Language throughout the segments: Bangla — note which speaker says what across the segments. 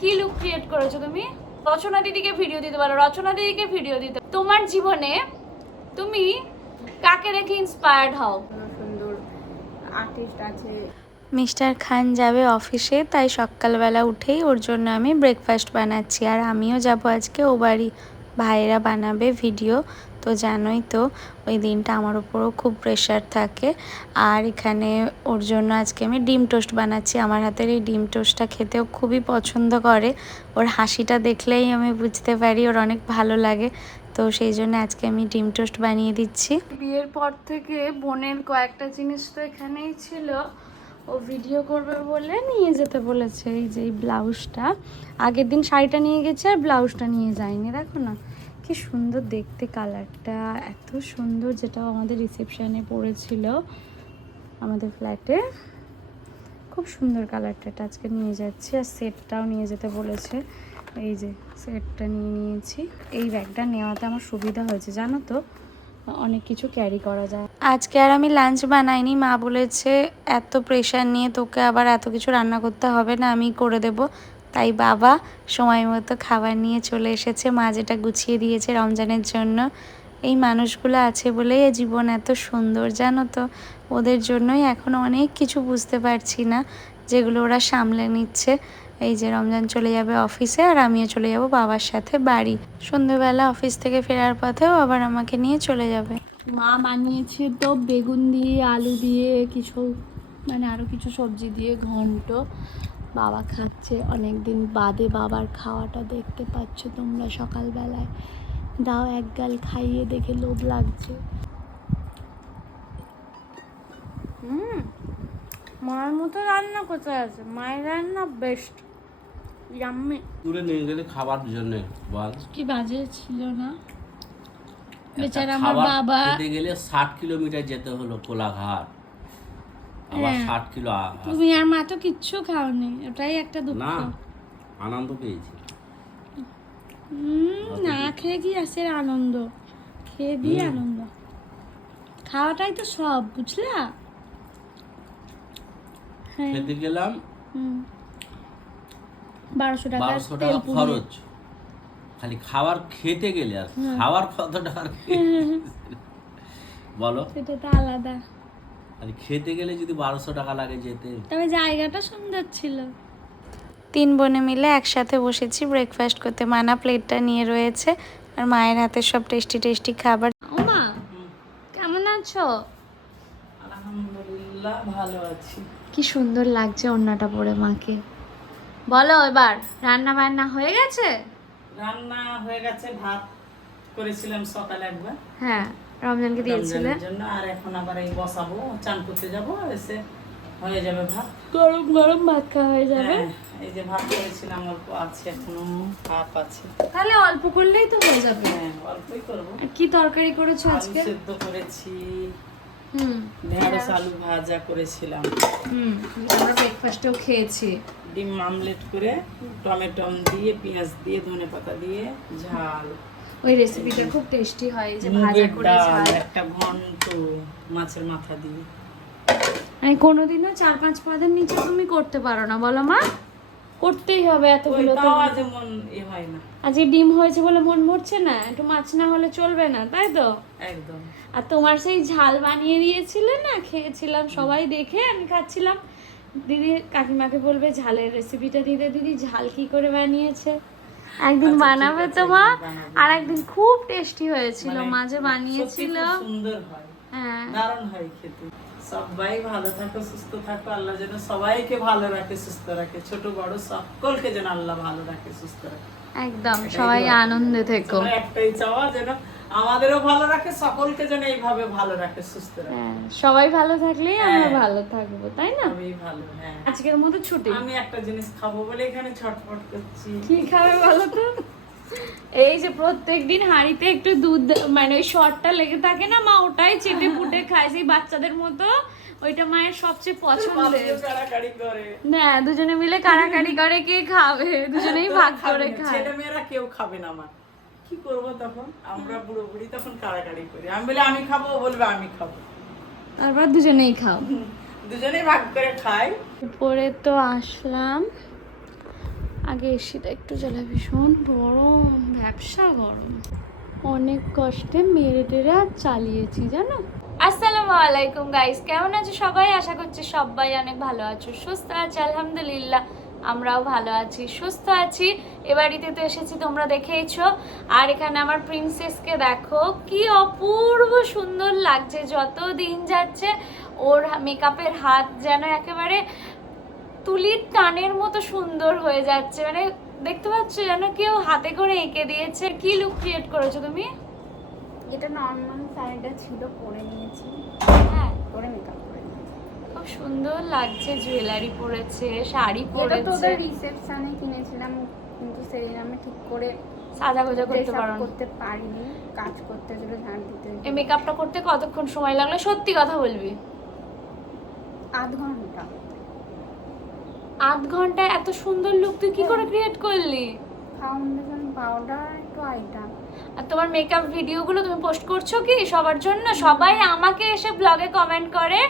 Speaker 1: কি লুক ক্রিয়েট করেছ তুমি? রচনা দিদিকে ভিডিও দিতে পারো রচনা দিদিকে ভিডিও দিতে তোমার জীবনে তুমি কাকে দেখে ইন্সপায়ার্ড হও?
Speaker 2: সুন্দর আর্টিস্ট আছে।
Speaker 3: মিস্টার খান যাবে অফিসে তাই সকালবেলা উঠেই ওর জন্য আমি ব্রেকফাস্ট বানাচ্ছি। আর আমিও যাব আজকে ও বাড়ি ভাইয়েরা বানাবে ভিডিও তো জানোই তো, ওই দিনটা আমার উপরও খুব প্রেশার থাকে। আর এখানে ওর জন্য আজকে আমি ডিম টোস্ট বানাচ্ছি। আমার হাতের এই ডিম টোস্টটা খেতেও খুবই পছন্দ করে। ওর হাসিটা দেখলেই আমি বুঝতে পারি, ওর অনেক ভালো লাগে। তো সেই জন্য আজকে আমি ডিম টোস্ট বানিয়ে দিচ্ছি।
Speaker 1: বিয়ের পর থেকে বোনের কয়েকটা জিনিস তো এখানেই ছিল। ও ভিডিও করবে বলে নিয়ে যেতে বলেছে, এই যে ব্লাউজটা আগের দিন শাড়িটা নিয়ে গেছে আর ব্লাউজটা নিয়ে যায়নি, দেখো না। কি সুন্দর দেখতে কালারটা, এত সুন্দর যেটা আমাদের রিসেপশানে পড়েছিল আমাদের ফ্ল্যাটে খুব সুন্দর কালারটা এটা আজকে নিয়ে যাচ্ছি আর সেটটাও নিয়ে যেতে বলেছে। এই যে সেটটা নিয়ে নিয়েছি। এই ব্যাগটা নেওয়াতে আমার সুবিধা হয়েছে, জানো তো? অনেক কিছু ক্যারি করা যায়।
Speaker 3: আজকে আর আমি লাঞ্চ বানাইনি, মা বলেছে এত প্রেশার নিয়ে তোকে আবার এত কিছু রান্না করতে হবে না, আমি করে দেব। তাই বাবা সময় মতো খাবার নিয়ে চলে এসেছে। মা যেটা গুছিয়ে দিয়েছে রমজানের জন্য। এই মানুষগুলো আছে বলেই জীবন এত সুন্দর, জানো তো? ওদের জন্যই এখন অনেক কিছু বুঝতে পারছি না, যেগুলো ওরা সামলে নিচ্ছে। এই যে রমজান চলে যাবে অফিসে আর আমিও চলে যাব বাবার সাথে বাড়ি। সন্ধ্যেবেলা অফিস থেকে ফেরার পথেও আবার আমাকে নিয়ে চলে যাবে।
Speaker 1: মা বানিয়েছে তো বেগুন দিয়ে, আলু দিয়ে, কিছু মানে আরও কিছু সবজি দিয়ে ঘন্ট। বাবা খাচ্ছে। অনেক দিন বাদে বাবার খাওয়াটা দেখতে পাচ্ছ তোমরা সকালবেলায়। দাও এক গাল খাইয়ে দেখে লোভ লাগছে। হুম মায়ের মতো রান্না কোথায় আছে? মায়ের রান্না বেস্ট ইয়াম্মি
Speaker 4: দূরে নিয়ে গেলে খাবার জন্য বল।
Speaker 1: কি বাজে ছিল না? বেচারা আমার বাবা
Speaker 4: গেলে ষাট কিলোমিটার যেতে হলো কোলাঘাট। আবার
Speaker 1: হ্যাঁ।
Speaker 4: ষাট কিলো
Speaker 1: তুমি আর মা তো কিচ্ছু খাওনি ওটাই একটা দুঃখ।
Speaker 4: না আনন্দ পেয়েছি।
Speaker 1: না খেয়ে কি আছে আনন্দ? খেয়ে দিয়ে আনন্দ। খাওয়াটাই তো সব বুঝলা? হ্যাঁ।
Speaker 4: খেতে গেলাম।
Speaker 1: বারোশো টাকা
Speaker 4: বারোশো টাকা খরচ। খালি খাবার খেতে গেলে আর খাবার কত টাকা বলো।
Speaker 1: সেটা তো আলাদা।
Speaker 4: খালি খেতে গেলে যদি বারোশো টাকা লাগে যেতে?
Speaker 1: তবে জায়গাটা সুন্দর ছিল।
Speaker 3: তিন বোনে মিলে একসাথে বসেছি ব্রেকফাস্ট করতে। মানা প্লেটটা নিয়ে রয়েছে আর মায়ের হাতে সব টেস্টি টেস্টি খাবার।
Speaker 1: ও মা কেমন আছো?
Speaker 2: আলহামদুলিল্লাহ ভালো আছি।
Speaker 1: কি সুন্দর লাগছে ওড়নাটা পরে মাকে। বলো এবার রান্না বান্না হয়ে গেছে?
Speaker 2: রান্না হয়ে গেছে ভাত করেছিলাম সকালে একবার।
Speaker 1: হ্যাঁ। রমজানকে দিয়েছিলে।
Speaker 2: জন্য আর এখন আবার এই বসাবো চান করতে যাব এসে হয়ে যাবে ভাত।
Speaker 1: গরম গরম ভাত খাওয়া হয়ে যাবে।
Speaker 2: হ্যাঁ, এই যে ভাত করেছিলাম অল্প আছে এখনও হাফ আছে।
Speaker 1: তাহলে অল্প করলেই তো হয়ে যাবে।
Speaker 2: হ্যাঁ অল্পই করব।
Speaker 1: কি তরকারি করেছ আজকে?
Speaker 2: সেদ্ধ করেছি।
Speaker 1: হুম।
Speaker 2: ঢেঁড়স আলু ভাজা করেছিলাম।
Speaker 1: হুম আমরা ব্রেকফাস্টেও খেয়েছি।
Speaker 2: ডিম আমলেট করে টমেটম দিয়ে পেঁয়াজ দিয়ে ধনে পাতা দিয়ে ঝাল।
Speaker 1: ওই রেসিপিটা খুব টেস্টি হয় যে ভাজা করে ঝাল
Speaker 2: একটা ঘন্ট মাছের মাথা দিয়ে।
Speaker 1: মানে কোনোদিনও চার পাঁচ পদের নিচে তুমি করতে পারো না বলো মা। করতেই হবে এতগুলো তো।
Speaker 2: ওইটাও আজ মন এ হয় না।
Speaker 1: আজকে ডিম হয়েছে বলে মন মরছে না একটু মাছ না হলে চলবে না তাই তো?
Speaker 2: একদম।
Speaker 1: আর তোমার সেই ঝাল বানিয়ে দিয়েছিলে না খেয়েছিলাম সবাই দেখে আমি খাচ্ছিলাম। দিদি কাকিমাকে বলবে ঝালের রেসিপিটা দিতে দিদি ঝাল কি করে বানিয়েছে? একদিন
Speaker 2: আচ্ছা,
Speaker 1: বানাবে তো মা। আর একদিন খুব টেস্টি হয়েছিল মা যে
Speaker 2: সত্যি
Speaker 1: বানিয়েছিল।
Speaker 2: সুন্দর হয়।
Speaker 1: হ্যাঁ।
Speaker 2: দারুণ হয় খেতে। সবাই ভালো থাকো সুস্থ থাকো আল্লাহ যেন সবাইকে ভালো রাখে সুস্থ রাখে। ছোট বড় সকলকে যেন আল্লাহ ভালো রাখে সুস্থ রাখে।
Speaker 1: একদম সবাই। আনন্দে থেকো।
Speaker 2: একটাই চাওয়া যেন আমাদেরও ভালো রাখে সকলকে যেন এইভাবে ভালো রাখে সুস্থ রাখে।
Speaker 1: সবাই ভালো থাকলেই আমরা
Speaker 2: হ্যাঁ।
Speaker 1: ভালো থাকব তাই না?
Speaker 2: সবই ভালো হ্যাঁ।
Speaker 1: আজকের মতো ছুটি।
Speaker 2: আমি একটা জিনিস খাব বলে এখানে ছটফট করছি।
Speaker 1: কি খাবে বলো তো? এই যে প্রত্যেকদিন হাঁড়িতে একটু দুধ মানে ওই শর্টটা লেগে থাকে না মা ওটাই চেটে ফুটে খায়। সেই বাচ্চাদের মতো ওইটা মায়ের সবচেয়ে পছন্দের।
Speaker 2: পাপিও
Speaker 1: না দুজনে মিলে কাড়াকাড়ি করে কে খাবে? দুজনেই ভাগ করে খায়।
Speaker 2: ছেলে মেয়েরা কেউ খাবে না আমার কি করব তখন? আমরা বুড়ো বুড়ি তখন কাড়াকাড়ি করি আমি বলে আমি খাব বলবে আমি খাব।
Speaker 1: তারপর দুজনেই খাও।
Speaker 2: দুজনেই ভাগ করে খাই।
Speaker 1: উপরে তো আসলাম। আগে এসিটা একটু জ্বালা ভীষণ গরম ব্যবসা গরম। অনেক কষ্টে মেরে টেরে আর চালিয়েছি জানো? আসসালামু আলাইকুম গাইস কেমন আছো সবাই? আশা করছি সবাই অনেক ভালো আছো সুস্থ আছে আলহামদুলিল্লাহ। আমরাও ভালো আছি সুস্থ আছি। এ বাড়িতে তো এসেছি তোমরা দেখেইছো। আর এখানে আমার প্রিন্সেসকে দেখো কি অপূর্ব সুন্দর লাগছে যত দিন যাচ্ছে ওর মেকআপের হাত যেন একেবারে তুলির টানের মতো সুন্দর হয়ে যাচ্ছে। মানে দেখতে পাচ্ছ যেন কেউ হাতে করে এঁকে দিয়েছে। কি লুক ক্রিয়েট করেছ তুমি?
Speaker 5: এটা নর্মাল শাড়িটা ছিল পরে নিয়েছি।
Speaker 1: হ্যাঁ।
Speaker 5: পরে মেকআপ
Speaker 1: খুব সুন্দর লাগছে জুয়েলারি পরেছে শাড়ি
Speaker 5: এটা তো
Speaker 1: পরেছে।
Speaker 5: ওদের রিসেপশনে কিনেছিলাম কিন্তু আমি ঠিক করে
Speaker 1: সাজা গোজা করতে পারো
Speaker 5: করতে পারিনি কাজ করতে গেলে ঝাড় দিতে
Speaker 1: এই মেকআপটা করতে কতক্ষণ সময় লাগল? সত্যি কথা বলবি।
Speaker 5: আধ ঘণ্টা।
Speaker 1: আধ ঘণ্টা এত সুন্দর লুক তুই কি করে ক্রিয়েট করলি?
Speaker 5: ফাউন্ডেশন পাউডার একটু আইটা
Speaker 1: আর তোমার মেকআপ ভিডিওগুলো তুমি পোস্ট করছ কি সবার জন্য? সবাই আমাকে এসে ব্লগে কমেন্ট করে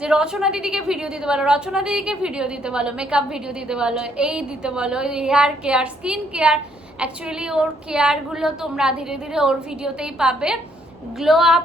Speaker 1: যে রচনা দিদিকে ভিডিও দিতে বলো রচনা দিদিকে ভিডিও দিতে বলো মেকআপ ভিডিও দিতে বলো এই দিতে বলো hair care skin care actually ওর কেয়ারগুলো তোমরা ধীরে ধীরে ওর ভিডিওতেই পাবে। Glow up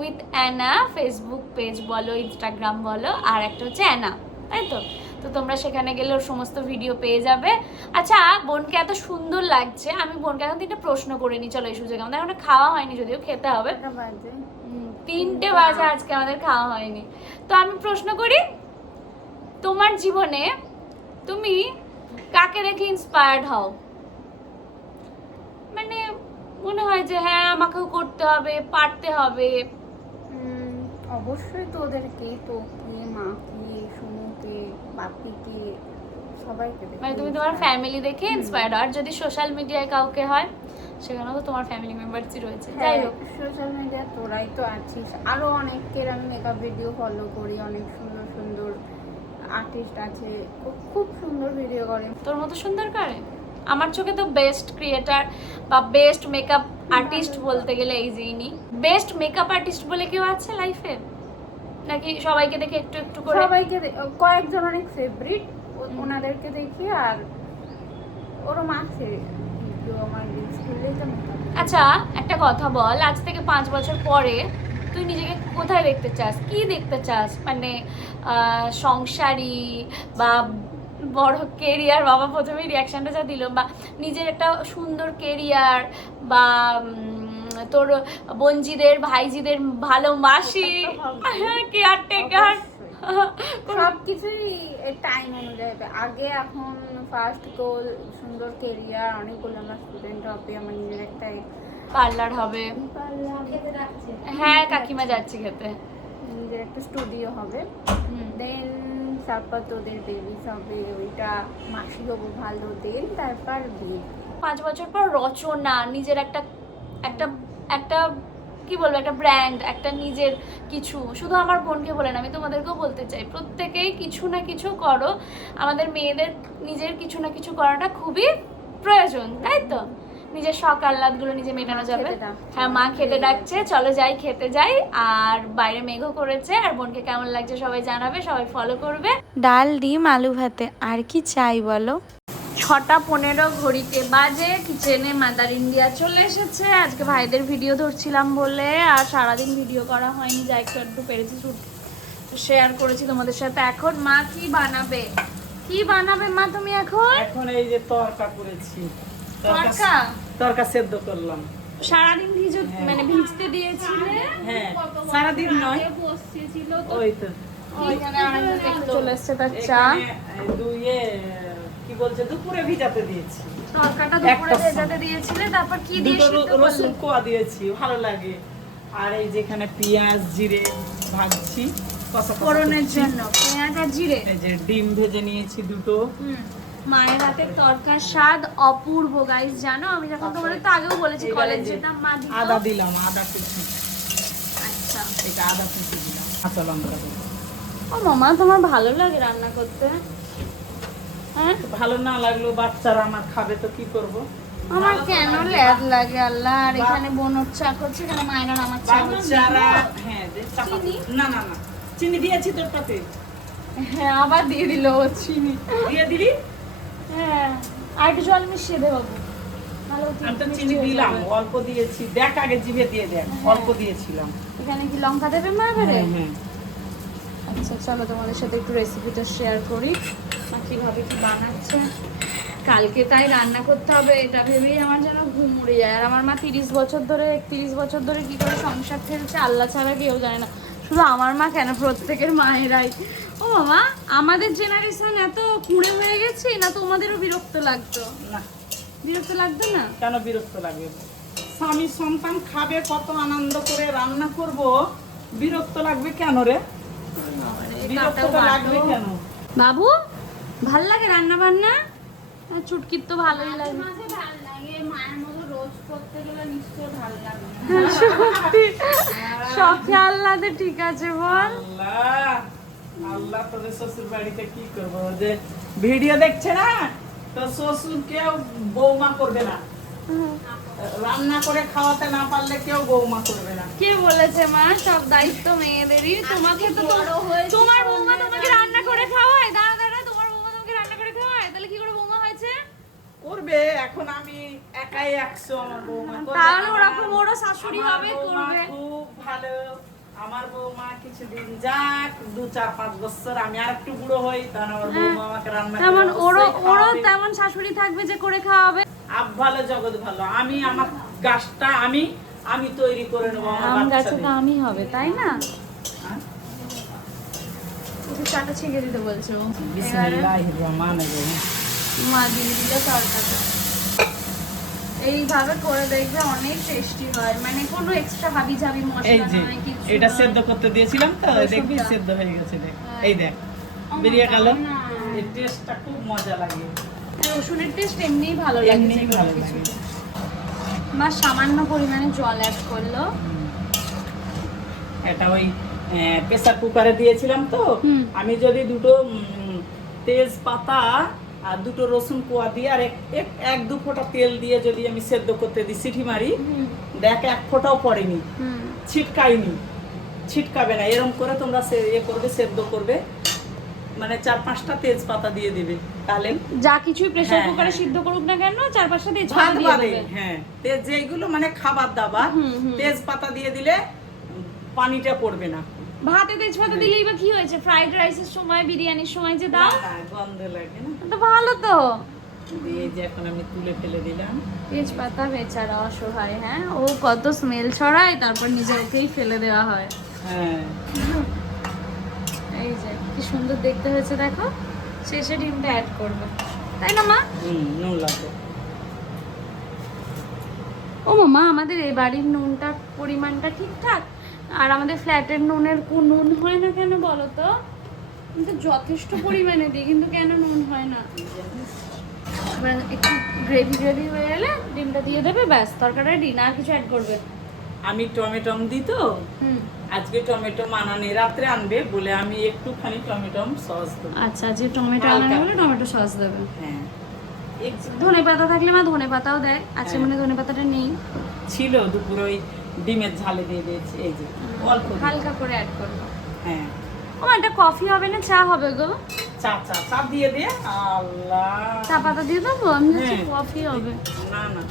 Speaker 5: with
Speaker 1: Anna Facebook page বলো ইনস্টাগ্রাম বলো আর একটা হচ্ছে অ্যানা তাই তো? তো তোমরা সেখানে গেলে ওর সমস্ত ভিডিও পেয়ে যাবে। আচ্ছা বোনকে এত সুন্দর লাগছে। আমি বোনকে এখন তিনটে প্রশ্ন করে নিই। চলো এই সুযোগে। আমাদের এখন খাওয়া হয়নি যদিও খেতে হবে। তিনটে বাজে আজকে আমাদের খাওয়া হয়নি। তো আমি প্রশ্ন করি তোমার জীবনে তুমি কাকে দেখে ইন্সপায়ার্ড হও? মানে মনে হয় যে হ্যাঁ আমাকেও করতে হবে পারতে হবে।
Speaker 5: অবশ্যই তো ওদেরকে তোকে মাকে সুনুকে বাপিকে সবাইকে
Speaker 1: মানে তুমি তোমার ফ্যামিলি দেখে ইন্সপায়ার্ড আর যদি সোশ্যাল মিডিয়ায় কাউকে হয় সেখানেও তো তোমার ফ্যামিলি মেম্বারসই রয়েছে। যাই হোক।
Speaker 5: সোশ্যাল মিডিয়া তোরাই তো আছিস। আরও অনেকের আমি মেকআপ ভিডিও ফলো করি অনেক সুন্দর সুন্দর আর্টিস্ট আছে খুব- খুব সুন্দর ভিডিও করে।
Speaker 1: তোর মতো সুন্দর করে? আমার চোখে তো বেস্ট ক্রিয়েটার বা বেস্ট মেকআপ আর্টিস্ট বলতে গেলে এই যে বেস্ট মেকআপ আর্টিস্ট বলে কেউ আছে লাইফে নাকি সবাইকে দেখে একটু একটু করে?
Speaker 5: সবাইকে কয়েকজন অনেক ফেভারিট ওনাদেরকে দেখি আর ওরম আছে
Speaker 1: আচ্ছা একটা কথা বল আজ থেকে পাঁচ বছর পরে তুই নিজেকে কোথায় দেখতে চাস? কি দেখতে চাস? মানে সংসারী বা বড় কেরিয়ার বাবা প্রথমে রিয়াকশনটা যা দিল বা নিজের একটা সুন্দর কেরিয়ার বা তোর বোনজিদের ভাইজিদের ভালো মাসি। কেয়ারটেকার
Speaker 5: সব কিছুই টাইম অনুযায়ী। আগে এখন ফার্স্ট গোল সুন্দর কেরিয়ার অনেকগুলো আমার স্টুডেন্ট হবে আমার নিজের একটা
Speaker 1: পার্লার হবে। হ্যাঁ কাকিমা যাচ্ছি খেতে।
Speaker 5: নিজের একটা স্টুডিও হবে। দেন তারপর তোদের বেবিস হবে ওইটা মাসি হব ভালো। দেন তারপর বিয়ে।
Speaker 1: পাঁচ বছর পর রচনা নিজের একটা একটা একটা কি বলব একটা ব্র্যান্ড একটা নিজের কিছু। শুধু আমার বোনকে বলে না আমি তোমাদেরকেও বলতে চাই প্রত্যেকেই কিছু না কিছু করো। আমাদের মেয়েদের নিজের কিছু না কিছু করাটা খুবই প্রয়োজন তাই তো? নিজের শখ আহ্লাদগুলো নিজে মেটানো যাবে। হ্যাঁ মা খেতে ডাকছে চলো যাই খেতে যাই। আর বাইরে মেঘও করেছে আর বোনকে কেমন লাগছে সবাই জানাবে সবাই ফলো করবে।
Speaker 3: ডাল ডিম আলু ভাতে আর কি চাই বলো?
Speaker 1: ছটা পনেরো ঘড়িতে বাজে কিচেনে মাদার ইন্ডিয়া চলে এসেছে। আজকে ভাইদের ভিডিও ধরছিলাম বলে আর সারাদিন ভিডিও করা হয়নি যা একটু একটু পেরেছি শুট শেয়ার করেছি তোমাদের সাথে। এখন মা কি বানাবে? কি বানাবে মা তুমি এখন?
Speaker 2: এখন এই যে তরকা করেছি।
Speaker 1: তরকা
Speaker 2: তরকা? সেদ্ধ করলাম।
Speaker 1: সারাদিন ভিজো মানে ভিজতে দিয়েছিলে?
Speaker 2: হ্যাঁ সারাদিন নয়।
Speaker 1: বসিয়েছিল
Speaker 2: ওই তো।
Speaker 1: ওইখানে চলে এসছে তার চা।
Speaker 2: দুইয়ে বলছে দুপুরে ভিজাতে দিয়েছি।
Speaker 1: তরকাটা দুপুরে ভেজাতে দিয়েছিলে তারপর কি দিয়ে সিদ্ধ
Speaker 2: রসুন কোয়া দিয়েছি ভালো লাগে। আর এই যেখানে পেঁয়াজ জিরে ভাজছি
Speaker 1: ফোড়নের জন্য পেঁয়াজ আর জিরে?
Speaker 2: এই যে ডিম ভেজে নিয়েছি দুটো।
Speaker 1: মায়ের হাতের তরকার স্বাদ অপূর্ব গাইস জানো? আমি যখন তোমাদের তো আগেও বলেছি কলেজ যেতাম মা
Speaker 2: আদা দিলাম আদা কুচি।
Speaker 1: আচ্ছা।
Speaker 2: এটা আদা কুচি দিলাম। কাঁচা লঙ্কা
Speaker 1: ও মামা তোমার ভালো লাগে রান্না করতে?
Speaker 2: ভালো না লাগল বাচ্চারা আমার খাবে তো কি করব?
Speaker 1: আমার কেন ল্যাদ লাগে আল্লাহ? আর এখানে বোনর চা করছে এখানে মায়ের আমার চা
Speaker 2: বাচ্চারা হ্যাঁ না না না। চিনি দিয়েছি তোর পাতে
Speaker 1: হ্যাঁ আবার দিয়ে দিল ও চিনি।
Speaker 2: দিয়ে দিলি?
Speaker 1: হ্যাঁ আর জল মিশিয়ে দে বাবু।
Speaker 2: তো চিনি
Speaker 1: হয়ে
Speaker 2: দিলাম অল্প দিয়েছি। দেখ আগে জিভে দিয়ে দেখ অল্প দিয়েছিলাম।
Speaker 1: এখানে কি লঙ্কা দেবে মা এবারে?
Speaker 2: হ্যাঁ হ্যাঁ।
Speaker 1: আচ্ছা চলো তোমাদের সাথে একটু রেসিপিটা শেয়ার করি। মা কীভাবে কি বানাচ্ছে? কালকে তাই রান্না করতে হবে এটা ভেবেই আমার যেন ঘুম উড়ে যায়। আর আমার মা তিরিশ বছর ধরে একত্রিশ বছর ধরে কি করে সংসার ঠেলছে আল্লাহ ছাড়া কেউ জানে না। শুধু আমার মা কেন প্রত্যেকের মায়েরাই। ও বাবা আমাদের জেনারেশন এত কুঁড়ে হয়ে গেছে না তোমাদেরও বিরক্ত লাগতো?
Speaker 2: না।
Speaker 1: বিরক্ত লাগতো না?
Speaker 2: কেন বিরক্ত লাগবে? স্বামী সন্তান খাবে কত আনন্দ করে রান্না করব বিরক্ত লাগবে কেন রে?
Speaker 1: বাবু, ভালো লাগে রান্না বান্না চুটকির তো ভালোই লাগে। আল্লাদে ঠিক আছে বল।
Speaker 2: আল্লাহ তোদের শ্বশুর বাড়িতে কি করব? ভিডিও দেখছে না? তো শ্বশুর কেউ বৌমা করবে না। রান্না করে খাওয়াতে না পারলে কেউ বৌমা করবে না।
Speaker 1: কে বলেছে মা? সব দায়িত্ব মেয়েদেরই। তোমাকে তো তো- তোমার বৌমা তোমাকে রান্না করে খাওয়ায়? দাঁড়া দাঁড়া তোমার বৌমা তোমাকে রান্না করে খাওয়ায়? তাহলে কি করে বৌমা হয়েছে?
Speaker 2: করবে এখন আমি একাই একশো আমার বৌমা।
Speaker 1: তাহলে ওরকম ওরও শাশুড়ি হবে করবে।
Speaker 2: খুব ভালো। আমার বৌমা কিছুদিন যাক দু চার পাঁচ বছর আমি আর একটু বুড়ো হই তখন আমার বৌমা আমাকে রান্না
Speaker 1: তেমন ওরও ওরও তেমন শাশুড়ি থাকবে যে করে খাওয়াবে।
Speaker 2: আপ ভালো জগৎ ভালো। আমি আমার গাছটা আমি আমি তৈরি করে নেব আমার
Speaker 1: গাছে তো আমি হবে তাই না?
Speaker 2: হ্যাঁ?
Speaker 1: একটু চাটা ছেঁকে দিতে বলছো।
Speaker 2: বিসমিল্লাহির রহমানির রহিম।
Speaker 1: মা দিয়ে দিলে তরকাটা এইভাবে করে দেখবে অনেক টেস্টি হয়। মানে কোনো এক্সট্রা হাবি জাবি মশলা নয় কিছু
Speaker 2: এটা
Speaker 1: নয়।
Speaker 2: সেদ্ধ করতে দিয়েছিলাম তো দেখবি সেদ্ধ হয়ে গেছে দেখ
Speaker 1: হ্যাঁ।
Speaker 2: এই দেখ বেরিয়ে গেল। এই টেস্টটা খুব মজা লাগে।
Speaker 1: রসুনের টেস্ট এমনিই ভালো লাগে
Speaker 2: ভালো
Speaker 1: মা সামান্য পরিমাণে জল অ্যাড করল।
Speaker 2: এটা ওই প্রেসার কুকারে দিয়েছিলাম তো। আমি যদি দুটো তেজপাতা আর দুটো রসুন কোয়া দিয়ে আর এক এক- দু ফোঁটা তেল দিয়ে যদি আমি সেদ্ধ করতে দিই সিটি মারি দেখ এক ফোঁটাও পড়েনি। ছিটকাইনি ছিটকাবে না। এরকম করে তোমরা ইয়ে করবে সেদ্ধ করবে। মানে চার পাঁচটা তেজপাতা দিয়ে দিবে তাহলে
Speaker 1: যা কিছুই প্রেসার
Speaker 2: হ্যাঁ,
Speaker 1: কুকারে
Speaker 2: হ্যাঁ।
Speaker 1: সিদ্ধ করুক না কেন চার পাঁচটা তেজপাতা দিয়ে দেবে।
Speaker 2: হ্যাঁ। তে- যেগুলো মানে খাবার দাবার। তেজপাতা দিয়ে দিলে পানিটা পড়বে না।
Speaker 1: ভাতে তেজপাতা দিলেই বা কি হয়েছে? ফ্রাইড রাইসের সময় বিরিয়ানির সময় যে দাও।
Speaker 2: গন্ধ লাগে না।
Speaker 1: তো ভালো তো।
Speaker 2: দিয়ে যে এখন আমি তুলে ফেলে দিলাম।
Speaker 1: তেজপাতা বেচারা অসহায় হ্যাঁ? ও কত স্মেল ছড়ায় তারপর নিজেকেই ফেলে দেওয়া হয়।
Speaker 2: হ্যাঁ।
Speaker 1: এই যে। কি সুন্দর দেখতে হয়েছে দেখো। শেষে ডিমটা অ্যাড করবে। তাই না মা?
Speaker 2: হুম নুন লাগবে।
Speaker 1: ও মামা আমাদের এই বাড়ির নুনটার পরিমাণটা ঠিকঠাক? আর আমাদের ফ্ল্যাটের নুনের নুন হয় না কেন বলো তো? কিন্তু যথেষ্ট পরিমাণে দিই কিন্তু কেন নুন হয় না? একটু গ্রেভি গ্রেভি হয়ে গেলে ডিমটা দিয়ে দেবে ব্যাস তরকারি আর কিছু অ্যাড করবে
Speaker 2: আমি টমেটম দিই তো। আজকে টমেটো মানানি রাত্রে আনবে বলে আমি একটুখানি টমেটম সস দেবো।
Speaker 1: আচ্ছা আজকে টমেটো। আনানো হলে টমেটো সস দেবে।
Speaker 2: হ্যাঁ।
Speaker 1: ধনে পাতা থাকলে মা ধনে পাতাও দেয় আজকে
Speaker 2: হ্যাঁ।
Speaker 1: মানে ধনে পাতাটা নেই।
Speaker 2: ছিল দুপুর ওই ডিমের ঝালে দিয়ে দিয়েছি এই যে অল্প
Speaker 1: হালকা করে অ্যাড করব।
Speaker 2: হ্যাঁ।
Speaker 1: ও এটা কফি হবে না? চা হবে গো।
Speaker 2: চা চা চা দিয়ে দিয়ে আল্লাহ।
Speaker 1: চা পাতা দিয়ে দেবো? আমি
Speaker 2: হ্যাঁ।
Speaker 1: কফি হবে।
Speaker 2: না না।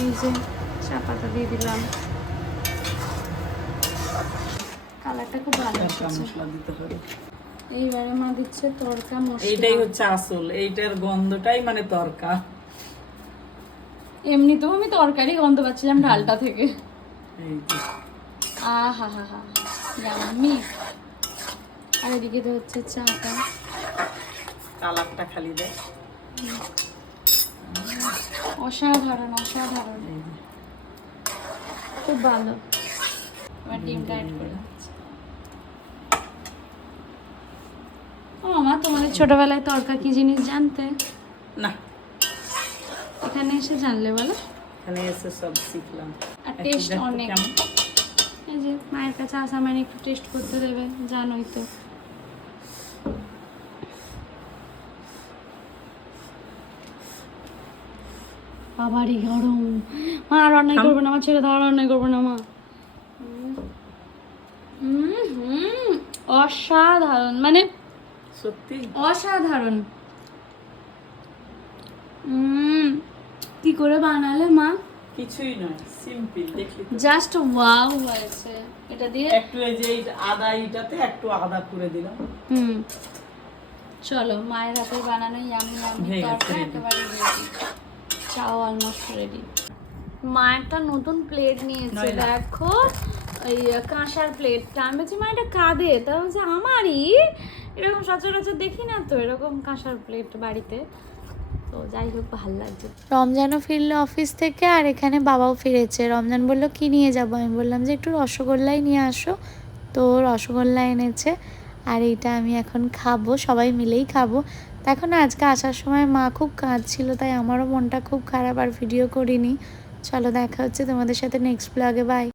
Speaker 1: এই যে চা পাতা দিয়ে দিলাম। কালারটা খুব ভালো
Speaker 2: মশলা দিতে হবে।
Speaker 1: এইবারে মা দিচ্ছে তরকা মশলা।
Speaker 2: এইটাই হচ্ছে আসল এইটার গন্ধটাই মানে তরকা।
Speaker 1: এমনিতেও আমি তরকারি গন্ধ পাচ্ছিলাম ডালটা থেকে।
Speaker 2: এই
Speaker 1: আহা হা হা আমি আর এদিকে তো হচ্ছে চাটা।
Speaker 2: কালারটা খালি দেয়
Speaker 1: অসাধারণ অসাধারণ। খুব ভালো। এবার ডিমটা অ্যাড করে ও মামা তোমাদের ছোটবেলায় তরকা কি জিনিস জানতে?
Speaker 2: না।
Speaker 1: এখানে এসে জানলে বলো।
Speaker 2: এখানে এসে সব শিখলাম।
Speaker 1: আর টেস্ট অনেক। এই যে মায়ের কাছে আসা মানে একটু টেস্ট করতে দেবে জানোই তো। বাবারই গরম। মা আর অন্যায় করব না আমার ছেড়ে দাও আর অন্যায় করব না মা। অসাধারণ মানে
Speaker 2: সত্যি?
Speaker 1: অসাধারণ। কি করে বানালে মা?
Speaker 2: কিছুই নয় সিম্পল দেখলি তো?
Speaker 1: জাস্ট ওয়াও হয়েছে। এটা দিয়ে?
Speaker 2: একটু এই যে আদা ইটাতে একটু আদা করে দিলাম।
Speaker 1: হুম। চলো মায়ের হাতে বানানো ইয়ামি ইয়ামি
Speaker 2: গেছে,
Speaker 1: তরকা
Speaker 2: ready।
Speaker 1: একেবারে চাও অলমোস্ট রেডি মা একটা নতুন প্লেট নিয়েছে দেখো ওই কাঁসার প্লেটটা আমি বলছি মা এটা কাঁদে তা বলছে আমারই। এরকম সচরাচর দেখি না তো এরকম কাঁসার প্লেট বাড়িতে। তো যাই হোক ভালো লাগছে।
Speaker 3: রমজানও ফিরলো অফিস থেকে আর এখানে বাবাও ফিরেছে। রমজান বলল কি নিয়ে যাব? আমি বললাম যে একটু রসগোল্লাই নিয়ে আসো। তো রসগোল্লা এনেছে আর এইটা আমি এখন খাব সবাই মিলেই খাব। তা এখন আজকে আসার সময় মা খুব কাঁদছিল, তাই আমারও মনটা খুব খারাপ, আর ভিডিও করিনি। চলো দেখা হচ্ছে তোমাদের সাথে নেক্সট ব্লগে বাই